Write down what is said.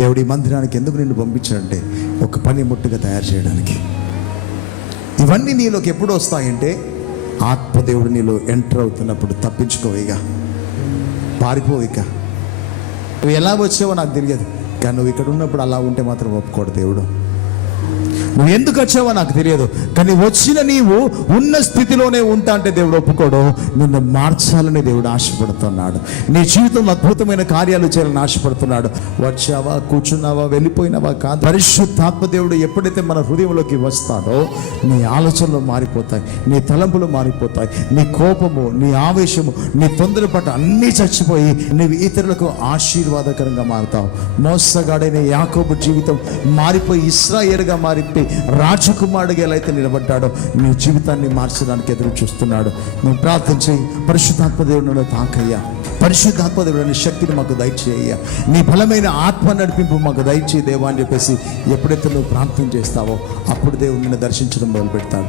దేవుడి మందిరానికి ఎందుకు నిన్ను పంపించాడంటే ఒక పని ముట్టుగా తయారు చేయడానికి. ఇవన్నీ నీలోకి ఎప్పుడు వస్తాయంటే ఆత్మదేవుడు నీలో ఎంటర్ అవుతున్నప్పుడు. తప్పించుకోవిగా, పారిపోవిక. నువ్వు ఎలా వచ్చావో నాకు తెలియదు, కానీ నువ్వు ఇక్కడ ఉన్నప్పుడు అలా ఉంటే మాత్రం ఒప్పుకోడు దేవుడు. నువ్వు ఎందుకు వచ్చావో నాకు తెలియదు, కానీ వచ్చిన నీవు ఉన్న స్థితిలోనే ఉంటా అంటే దేవుడు ఒప్పుకోడు. నిన్ను మార్చాలని దేవుడు ఆశపడుతున్నాడు. నీ జీవితంలో అద్భుతమైన కార్యాలు చేయాలని ఆశపడుతున్నాడు. వచ్చావా, కూర్చున్నావా, వెళ్ళిపోయినావా కాదు. పరిశుద్ధాత్మ దేవుడు ఎప్పుడైతే మన హృదయంలోకి వస్తాడో నీ ఆలోచనలు మారిపోతాయి, నీ తలంపులు మారిపోతాయి, నీ కోపము, నీ ఆవేశము, నీ తొందరపాటు అన్నీ చచ్చిపోయి నువ్వు ఇతరులకు ఆశీర్వాదకరంగా మారుతావు. మోసగాడైన యాకోబు జీవితం మారిపోయి ఇశ్రాయేలుగా మారిపోయి రాజకుమారుడిగా ఎలా అయితే నిలబడ్డాడో నీ జీవితాన్ని మార్చడానికి ఎదురు చూస్తున్నాడు. నువ్వు ప్రార్థన చేయి, పరిశుద్ధాత్మ దేవుడు తాకయ్యా, పరిశుద్ధాత్మ దేవుడు శక్తిని మాకు దయచేయ్యా, నీ బలమైన ఆత్మ నడిపింపు మాకు దయచేయి దేవా అని చెప్పేసి ఎప్పుడైతే నువ్వు ప్రార్థన చేస్తావో అప్పుడు దేవుడు నిన్ను దర్శించడం మొదలు పెడతాడు.